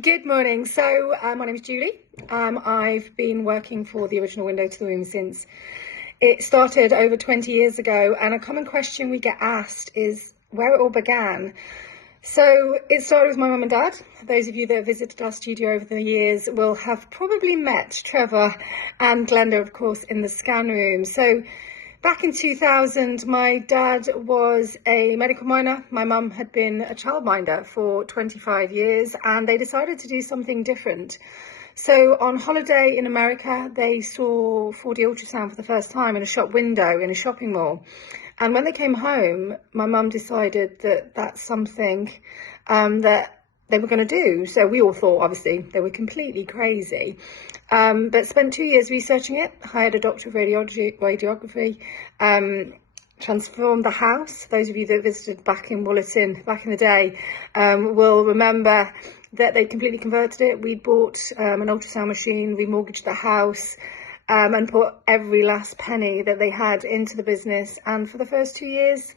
Good morning. So my name is Julie. I've been working for the original Window to the Womb since it started over 20 years ago, and a common question we get asked is where it all began. So it started with my mum and dad. Those of you that have visited our studio over the years will have probably met Trevor and Glenda, of course, in the scan room. So back in 2000, my dad was a medical miner. My mum had been a childminder for 25 years, and they decided to do something different. So on holiday in America, they saw 4D ultrasound for the first time in a shop window in a shopping mall. And when they came home, my mum decided that that's something that they were going to do. So we all thought, obviously, they were completely crazy. But spent 2 years researching it, hired a doctor of radiography, transformed the house. Those of you that visited back in Woolerton back in the day will remember that they completely converted it. We bought an ultrasound machine, remortgaged the house, and put every last penny that they had into the business. And for the first 2 years,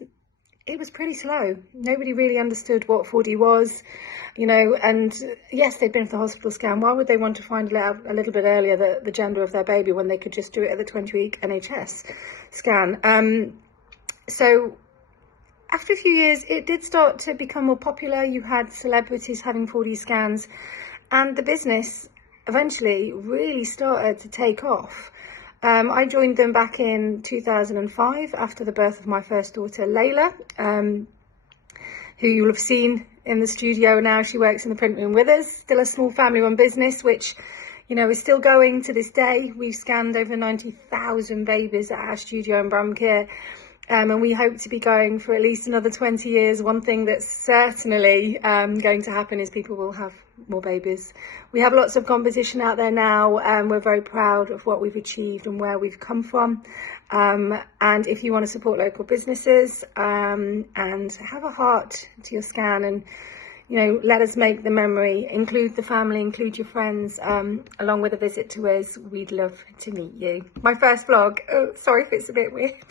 it was pretty slow. Nobody really understood what 4D was, you know, and yes, they'd been for the hospital scan. Why would they want to find out a little bit earlier the gender of their baby when they could just do it at the 20-week NHS scan? So after a few years, it did start to become more popular. You had celebrities having 4D scans, and the business eventually really started to take off. I joined them back in 2005 after the birth of my first daughter, Layla, who you'll have seen in the studio now. She works in the print room with us. Still a small family-run business, which, you know, is still going to this day. We've scanned over 90,000 babies at our studio in Bramcare. And we hope to be going for at least another 20 years. One thing that's certainly going to happen is people will have more babies. We have lots of competition out there now, and we're very proud of what we've achieved and where we've come from. And if you want to support local businesses and have a heart to your scan, and you know, let us make the memory, include the family, include your friends, along with a visit to us, we'd love to meet you. My first vlog. Oh, sorry if it's a bit weird.